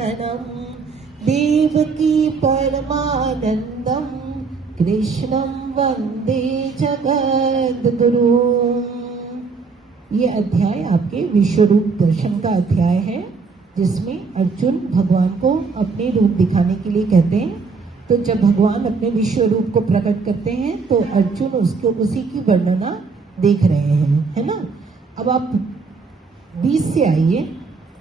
नंदनम देवकी परमानंदम कृष्णम वंदे जगद्गुरुम। ये अध्याय आपके विश्वरूप दर्शन का अध्याय है, जिसमें अर्जुन भगवान को अपने रूप दिखाने के लिए कहते हैं। तो जब भगवान अपने विश्व रूप को प्रकट करते हैं तो अर्जुन उसको उसी की वर्णना देख रहे हैं, है ना। अब आप 20 से आइए।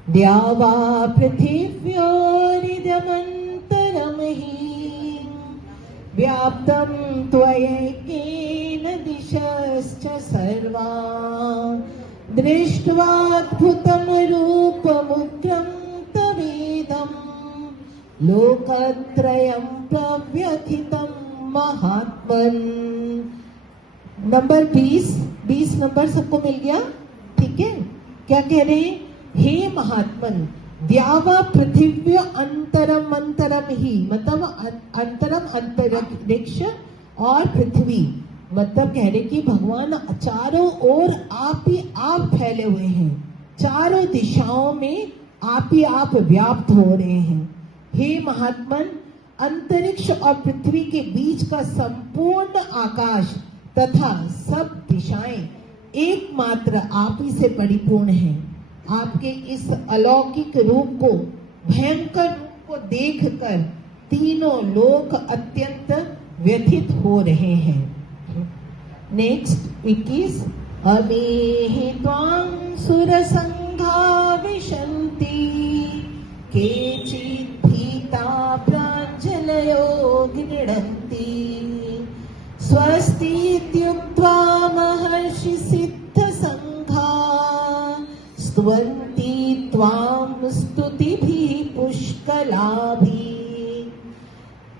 द्यावा पृथिव्योरिदमन्तरं हि व्याप्तं त्वयैकेन दिशश्च सर्वा दृष्ट्वाद्भुतं रूपमुग्रं तवेदं लोकत्रयं प्रव्यथितं महात्मन्। नंबर 20 नंबर सबको मिल गया, ठीक है। क्या कह रहे हैं? हे महात्मन, द्यावा पृथिव्य अंतरम अंतरम ही, मतलब अंतरम अंतरिक्ष और पृथ्वी, मतलब कह रहे कि भगवान चारों ओर आप ही आप फैले हुए हैं, चारों दिशाओं में आप ही आप व्याप्त हो रहे हैं। हे महात्मन, अंतरिक्ष और पृथ्वी के बीच का संपूर्ण आकाश तथा सब दिशाएं एकमात्र आप ही से परिपूर्ण हैं। आपके इस अलौकिक रूप को, भयंकर रूप को देखकर तीनों लोक अत्यंत व्यथित हो रहे हैं। नेक्स्ट 21। अमेहि त्वां सुरसंघा विशन्ति केचित् भीता प्राञ्जलयो गृह्णन्ति स्वस्तीत्युक्त्वा महर्षि सिद्धसंघा स्तुवन्ति त्वां स्तुतिभिः पुष्कलाभिः।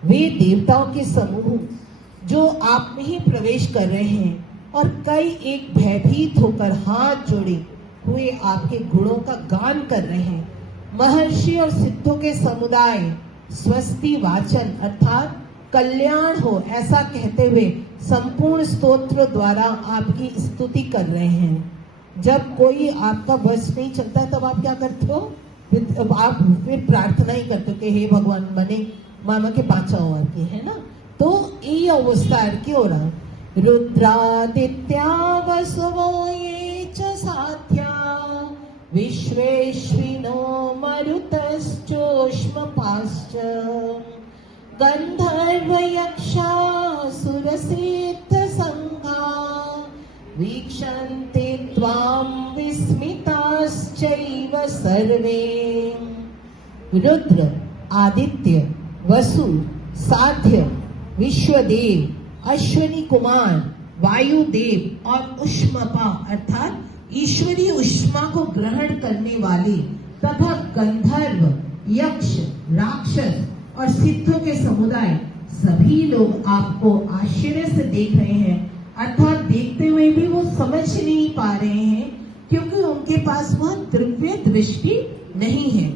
वे देवताओं के समूह जो आप में ही प्रवेश कर रहे हैं और कई एक भयभीत होकर हाथ जोड़े हुए आपके गुणों का गान कर रहे हैं। महर्षि और सिद्धों के समुदाय स्वस्ति वाचन अर्थात कल्याण हो ऐसा कहते हुए संपूर्ण स्तोत्र द्वारा आपकी स्तुति कर रहे हैं। जब कोई आपका वश नहीं चलता तब आप क्या करते हो? आप फिर प्रार्थना ही करते हो कि हे भगवान मने मामा के पाचा और की, है ना। तो ये अवस्था की हो रहा। रुद्रादित्या वसवो ये च साध्या विश्वेश्विनो मरुतश्चोष्मपाश्च गन्धर्वयक्षासुरसिद्धसंघा वीक्षन्ते त्वां विस्मिताश्चैव सर्वे। रुद्र, आदित्य, वसु, साध्य, विश्वदेव, अश्विनी कुमार, वायुदेव और उष्मपा अर्थात ईश्वरीय उष्मा को ग्रहण करने वाले तथा गंधर्व, यक्ष, राक्षस और सिद्धों के समुदाय सभी लोग आपको आश्चर्य से देख रहे हैं, अर्थात देखते हुए भी वो समझ नहीं पा रहे हैं क्योंकि उनके पास वह दिव्य दृष्टि नहीं है।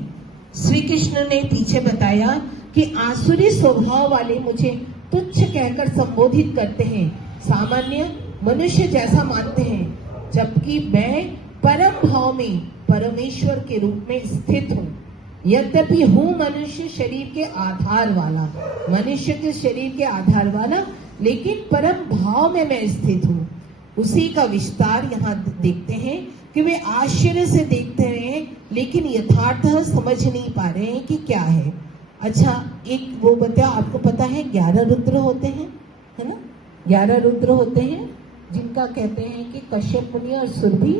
श्री कृष्ण ने पीछे बताया कि आसुरी स्वभाव वाले मुझे तुच्छ कहकर संबोधित करते हैं, सामान्य मनुष्य जैसा मानते हैं, जबकि मैं परम भाव में परमेश्वर के रूप में स्थित हूँ। यद्यपि हूँ मनुष्य शरीर के आधार वाला, मनुष्य के शरीर के आधार वाला, लेकिन परम भाव में मैं स्थित हूँ। उसी का विस्तार यहाँ देखते हैं कि वे आश्चर्य से देखते हैं लेकिन यथार्थ समझ नहीं पा रहे हैं कि क्या है। अच्छा, एक वो बता, आपको पता है 11 रुद्र होते हैं, है ना। 11 रुद्र होते हैं जिनका कहते हैं कि कश्यप मुनि और सुरभि,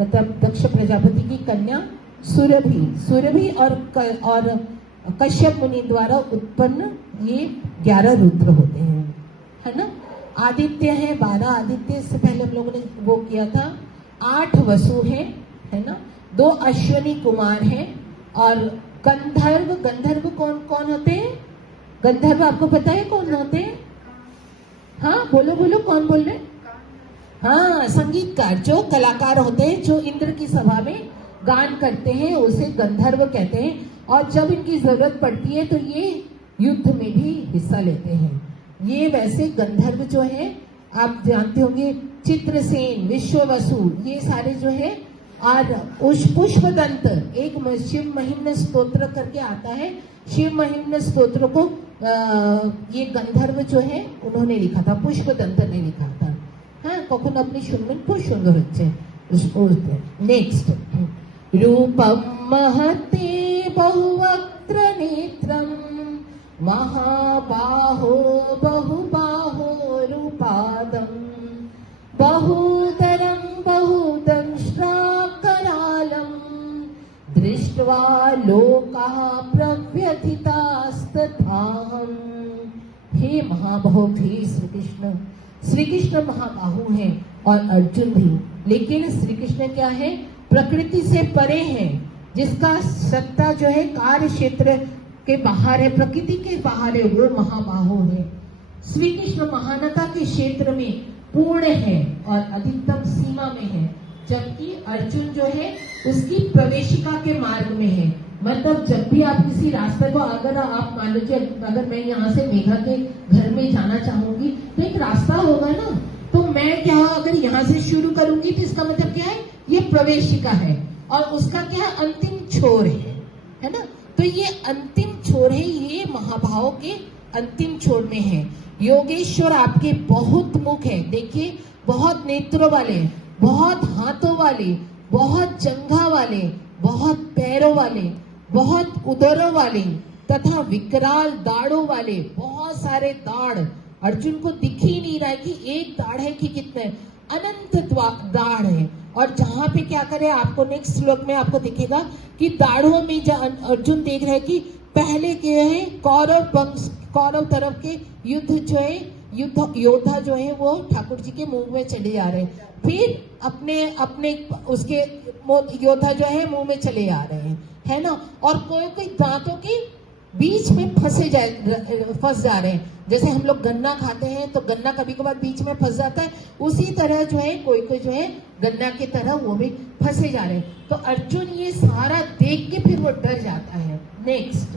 मतलब दक्ष प्रजापति की कन्या सुरभि और कश्यप मुनि द्वारा उत्पन्न ये 11 रुद्र होते हैं, है ना। आदित्य है 12 आदित्य, इससे पहले हम लोगों ने वो किया था। 8 वसु है ना। 2 अश्विनी कुमार हैं और गंधर्व कौन कौन होते हैं? गंधर्व आपको पता है कौन होते हैं? हाँ बोलो कौन बोल रहे? हाँ, संगीतकार, जो कलाकार होते हैं जो इंद्र की सभा में गान करते हैं उसे गंधर्व कहते हैं। और जब इनकी जरूरत पड़ती है तो ये युद्ध में भी हिस्सा लेते हैं। ये वैसे गंधर्व जो है आप जानते होंगे, चित्रसेन, विश्ववसु, ये सारे जो है और उस पुष्पदंत एक शिव महिम्न स्तोत्र करके आता है। शिव महिम्न स्तोत्र को ये गंधर्व जो है उन्होंने लिखा था, पुष्पदंत ने लिखा था। हाँ, कखन अपनी শুনবেন, খুব সুন্দর হচ্ছে। नेक्स्ट, रूपम महते बहुवक्त्र नेत्रम महाबाहो बहुबाहो रूपादम बहुतरं बहुदंष्ट्राकरालं दृष्ट्वा लोकाः प्रव्यथितास्तथाहम्। हे महाबाहो, हे श्री कृष्ण। श्री कृष्ण महाबाहु हैं और अर्जुन भी, लेकिन श्री कृष्ण क्या है, प्रकृति से परे है, जिसका सत्ता जो है कार्य क्षेत्र के बाहर है, प्रकृति के बाहर है, वो महाबाहु है। श्री कृष्ण महानता के क्षेत्र में पूर्ण है और अधिकतम सीमा में है, जबकि अर्जुन जो है उसकी प्रवेशिका के मार्ग में है। मतलब जब भी आप किसी रास्ते को, अगर आप मान लीजिए अगर मैं यहाँ से मेघा के घर में जाना चाहूंगी तो एक रास्ता होगा ना, तो मैं क्या, अगर यहाँ से शुरू करूंगी तो इसका मतलब क्या है, ये प्रवेशिका है और उसका क्या है, अंतिम छोर है ना। तो ये अंतिम छोर है, ये महाभाव के अंतिम छोर में है। योगेश्वर आपके बहुत मुख है, देखिए बहुत नेत्रों वाले, बहुत हाथों वाले, बहुत जंघा वाले, बहुत पैरों वाले, बहुत उदरों वाले तथा विकराल दाढ़ों वाले, बहुत सारे दाढ़। अर्जुन को दिख ही नहीं रहा है कि एक दाढ़ है कि कितने, अनंत दाढ़ है। और जहां पे क्या करे, आपको नेक्स्ट श्लोक में आपको दिखेगा कि दाढ़ों में अर्जुन देख रहे हैं कि पहले के है कौरव तरफ के युद्ध जो है, योद्धा जो है वो ठाकुर जी के मुंह में चले जा रहे हैं, फिर अपने उसके योद्धा जो है मुंह में चले आ रहे हैं, है ना। और कोई दांतों के बीच में फंस जा रहे हैं। जैसे हम लोग गन्ना खाते हैं तो गन्ना कभी कभार बीच में फंस जाता है, उसी तरह जो है कोई जो है गन्ना की तरह वो भी फंसे जा रहे हैं। तो अर्जुन ये सारा देख के फिर वो डर जाता है। नेक्स्ट,